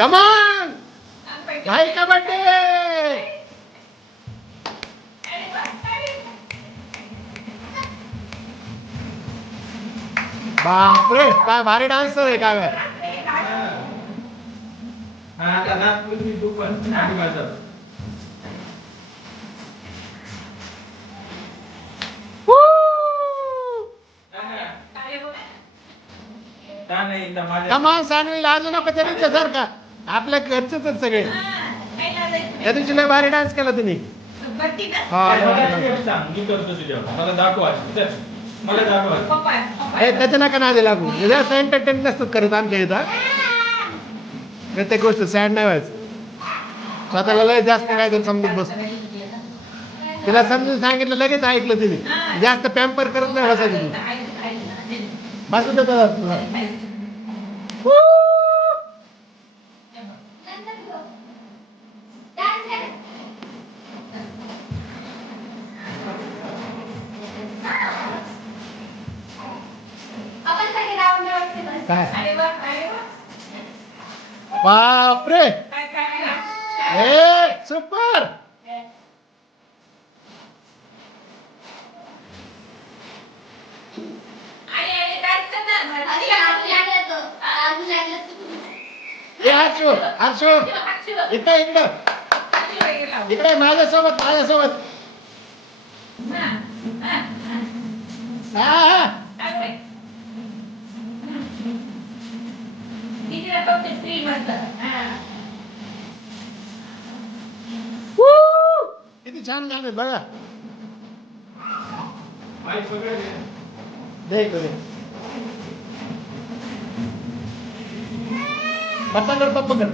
कमान भाई का बर्थडे. बापरे काय भारी डान्स आहे काय. कमान सानवी लाजू नको तरी सर का आपल्या घरचेच आहेत सगळे. या दिवशी लय भारी डान्स केला तुम्ही. त्याच्या नका नादी लागू असं एंटरटेन नसतात करत आमच्या इथं. प्रत्येक गोष्ट सॅड नाही व्हायचं. स्वतःला लय जास्त काय तर समजून बस. तिला समजून सांगितलं लगेच ऐकलं तिने. जास्त पॅम्पर करत नाही बसायचं तुम्ही. बसू देत काय. बापरे ए सुपर. हर्षू हर्षू इकडे इकडे इकडे माझ्यासोबत माझ्यासोबत. किती छान गाणे बघा. देख पप्पा कर पप्पा कर.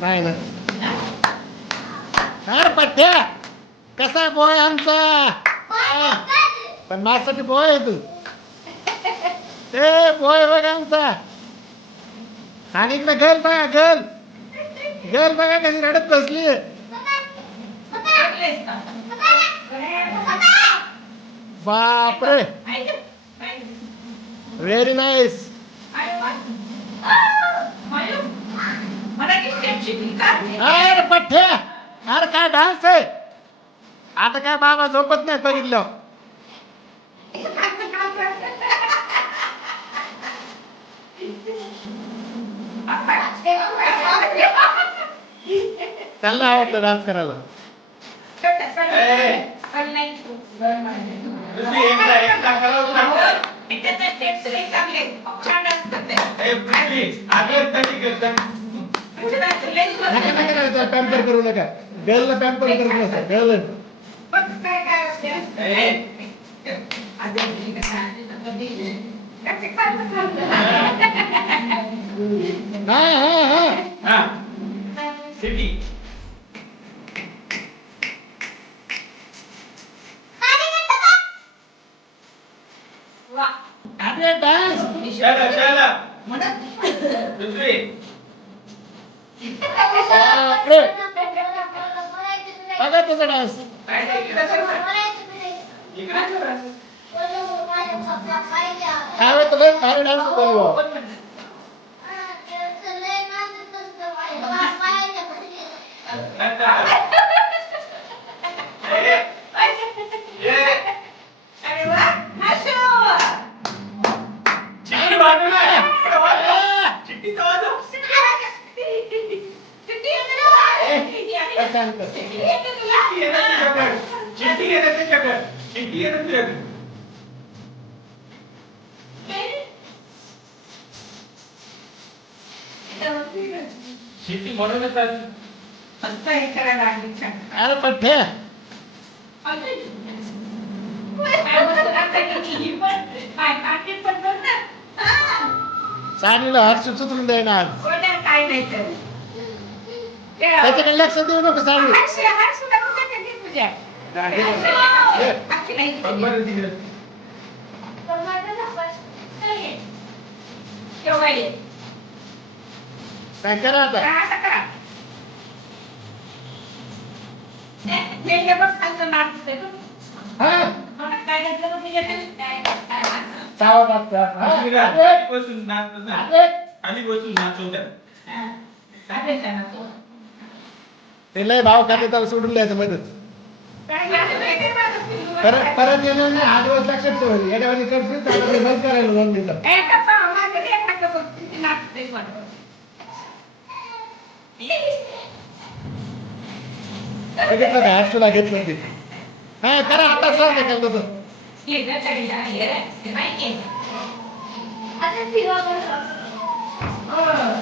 नाही ना अरे पठ्या कसा बॉय आमचा. पण माझ्यासाठी बॉय आहे तू. ते बॉय बघ आमचा. आणि इकडे गर्ल बघा गर्ल. गर्ल बघा कशी रडत बसली. बापरे व्हेरी नाईस. अरे पठ्या अरे काय डान्स आहे. आता काय बाबा झोपत नाही बघितलं. त्यांना आवडतं डान्स करायला. पॅम्पर करू नका. गर्लला पॅम्पर करू नका. गर्ल हा हा हा सिटी. अरे डान्स चला चला दुसरी. बघा त्याचा डान्स. काय होतं लय भारी डान्स करतो. शेती म्हणूनच आज फक्त हे करायला लागली छान. अरे पण ठे चांगलं हर्ष सुचून द्यायना आज काय नाही तर त्याच्याकडे लक्ष देऊ नको चांगलं बरं तिकडे काय करा आता हा चावा लागतं. बसून नाचत जा. खाली बसून नाचवतात ते लय भाव खाते त्याला सोडून द्यायचं मध्येच परत परत येणार नाही हा दिवस लक्षात ठेवायचं येण्यावानी करतील त्याला ते बंद करायला जाऊन दिलं बघितलं का तुला घेतलं ते हा करा आता सर नाही केलं तसं आता